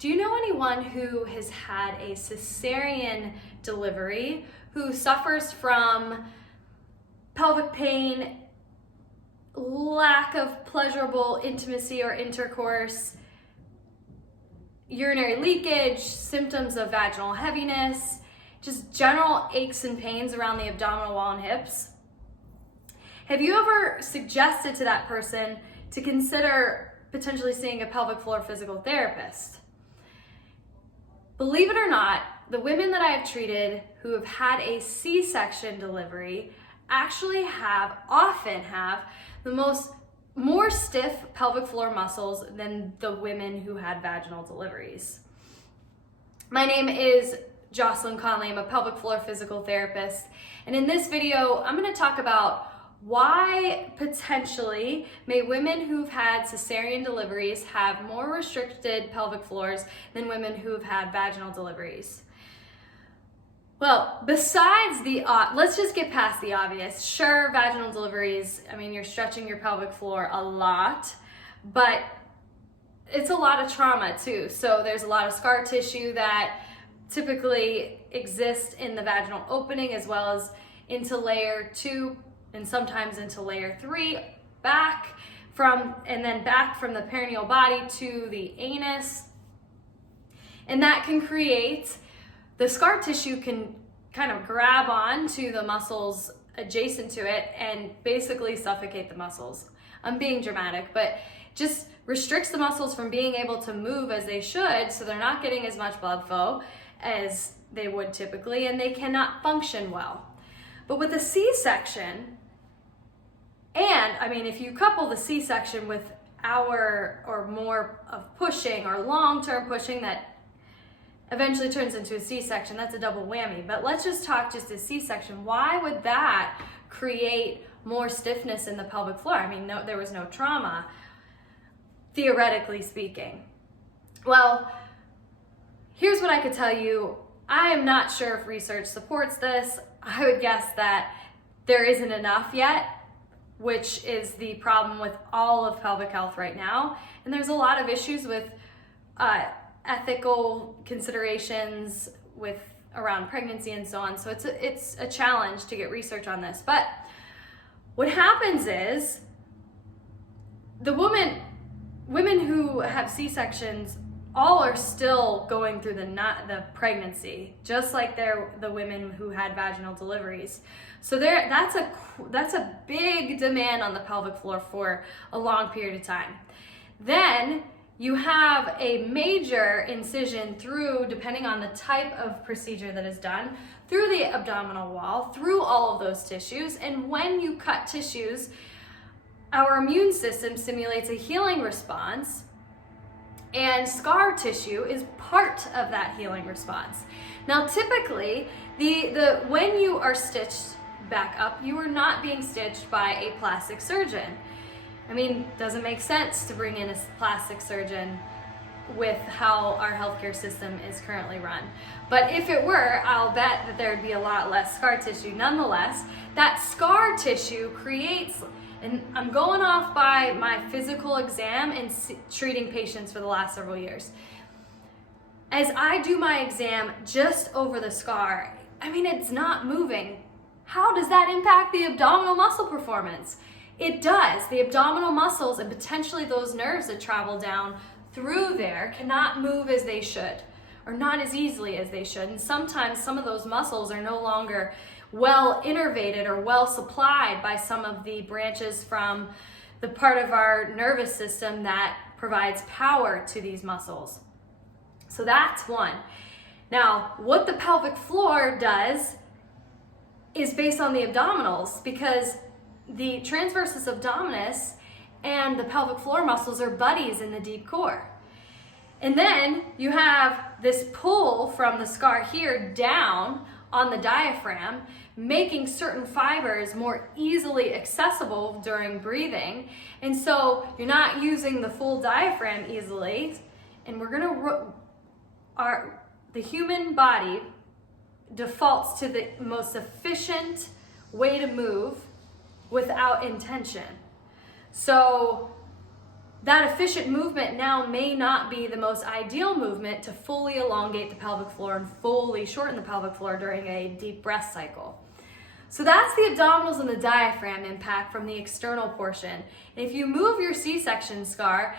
Do you know anyone who has had a cesarean delivery, who suffers from pelvic pain, lack of pleasurable intimacy or intercourse, urinary leakage, symptoms of vaginal heaviness, just general aches and pains around the abdominal wall and hips? Have you ever suggested to that person to consider potentially seeing a pelvic floor physical therapist? Believe it or not, the women that I have treated who have had a C-section delivery actually often have the more stiff pelvic floor muscles than the women who had vaginal deliveries. My name is Jocelyn Conley. I'm a pelvic floor physical therapist, and in this video I'm going to talk about why potentially may women who've had cesarean deliveries have more restricted pelvic floors than women who've had vaginal deliveries. Well, besides let's just get past the obvious. Sure, vaginal deliveries, I mean, you're stretching your pelvic floor a lot, but it's a lot of trauma too. So there's a lot of scar tissue that typically exists in the vaginal opening, as well as into layer 2 and sometimes into layer 3, back from the perineal body to the anus. And that can create, the scar tissue can kind of grab on to the muscles adjacent to it and basically suffocate the muscles. I'm being dramatic, but just restricts the muscles from being able to move as they should, so they're not getting as much blood flow as they would typically, and they cannot function well. But with a C-section, and I mean, if you couple the C-section with hour or more of pushing or long-term pushing that eventually turns into a C-section, that's a double whammy. But let's just talk just a C-section. Why would that create more stiffness in the pelvic floor? I mean, there was no trauma, theoretically speaking. Well, here's what I could tell you. I am not sure if research supports this. I would guess that there isn't enough yet, which is the problem with all of pelvic health right now. And there's a lot of issues with ethical considerations around pregnancy and so on. So it's a challenge to get research on this. But what happens is the women who have C-sections all are still going through the pregnancy, just like the women who had vaginal deliveries. So that's a big demand on the pelvic floor for a long period of time. Then you have a major incision through, depending on the type of procedure that is done, through the abdominal wall, through all of those tissues. And when you cut tissues, our immune system simulates a healing response, and scar tissue is part of that healing response. Now, typically, when you are stitched back up, you are not being stitched by a plastic surgeon. I mean, doesn't make sense to bring in a plastic surgeon with how our healthcare system is currently run. But if it were, I'll bet that there'd be a lot less scar tissue. Nonetheless, that scar tissue creates, and I'm going off by my physical exam and treating patients for the last several years. As I do my exam just over the scar, I mean, it's not moving. How does that impact the abdominal muscle performance? It does. The abdominal muscles and potentially those nerves that travel down through there cannot move as they should, or not as easily as they should. And sometimes some of those muscles are no longer well innervated or well supplied by some of the branches from the part of our nervous system that provides power to these muscles. So that's one. Now, what the pelvic floor does is based on the abdominals, because the transversus abdominis and the pelvic floor muscles are buddies in the deep core. And then you have this pull from the scar here down on the diaphragm, making certain fibers more easily accessible during breathing. And so you're not using the full diaphragm easily. And the human body defaults to the most efficient way to move without intention. So that efficient movement now may not be the most ideal movement to fully elongate the pelvic floor and fully shorten the pelvic floor during a deep breath cycle. So that's the abdominals and the diaphragm impact from the external portion. And if you move your C-section scar,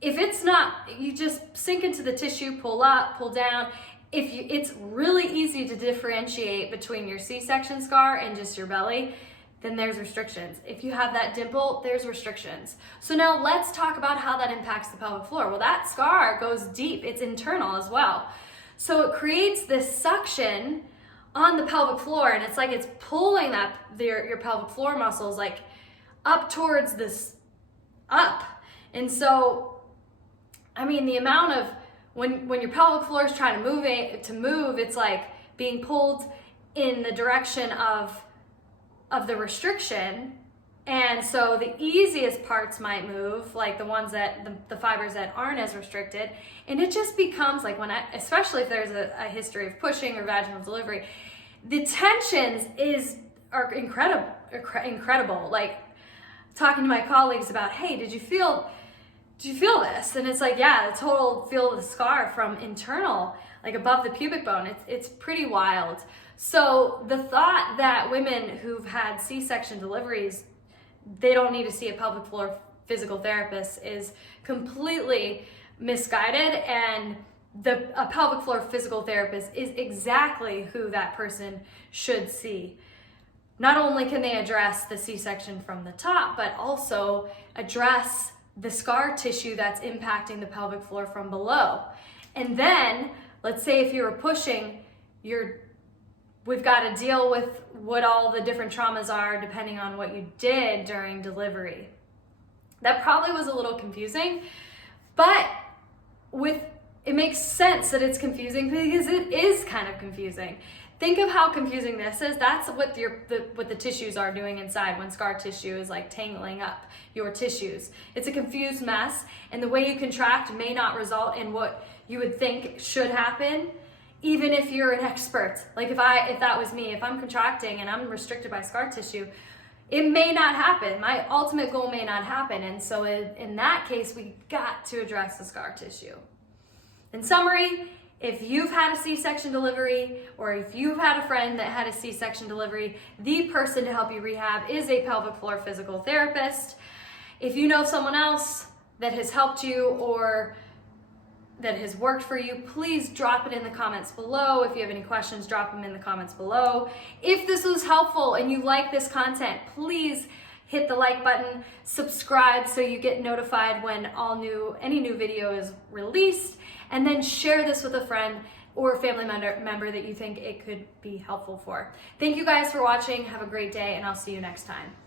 if it's not, you just sink into the tissue, pull up, pull down. It's really easy to differentiate between your C-section scar and just your belly, then there's restrictions. If you have that dimple, there's restrictions. So now let's talk about how that impacts the pelvic floor. Well, that scar goes deep, it's internal as well. So it creates this suction on the pelvic floor, and it's like it's pulling your pelvic floor muscles like up towards this up. And so, I mean, the amount of, when your pelvic floor is trying to move, it's like being pulled in the direction of the restriction. And so the easiest parts might move, like the ones that the fibers that aren't as restricted, and it just becomes like especially if there's a history of pushing or vaginal delivery, the tensions are incredible. Like talking to my colleagues about, hey, did you feel this? And it's like, yeah, the total feel of the scar from internal, like above the pubic bone. It's pretty wild. So the thought that women who've had C-section deliveries, they don't need to see a pelvic floor physical therapist is completely misguided, and a pelvic floor physical therapist is exactly who that person should see. Not only can they address the C-section from the top, but also address the scar tissue that's impacting the pelvic floor from below. And then, let's say if you were pushing, we've got to deal with what all the different traumas are depending on what you did during delivery. That probably was a little confusing, but it makes sense that it's confusing because it is kind of confusing. Think of how confusing this is. That's what the tissues are doing inside when scar tissue is like tangling up your tissues. It's a confused mess, and the way you contract may not result in what you would think should happen, even if you're an expert. Like if that was me, if I'm contracting and I'm restricted by scar tissue, it may not happen. My ultimate goal may not happen. And so in that case, we got to address the scar tissue. In summary, if you've had a C-section delivery, or if you've had a friend that had a C-section delivery, the person to help you rehab is a pelvic floor physical therapist. If you know someone else that has helped you or that has worked for you, please drop it in the comments below. If you have any questions, drop them in the comments below. If this was helpful and you like this content, please hit the like button, subscribe so you get notified when any new video is released, and then share this with a friend or a family member that you think it could be helpful for. Thank you guys for watching. Have a great day, and I'll see you next time.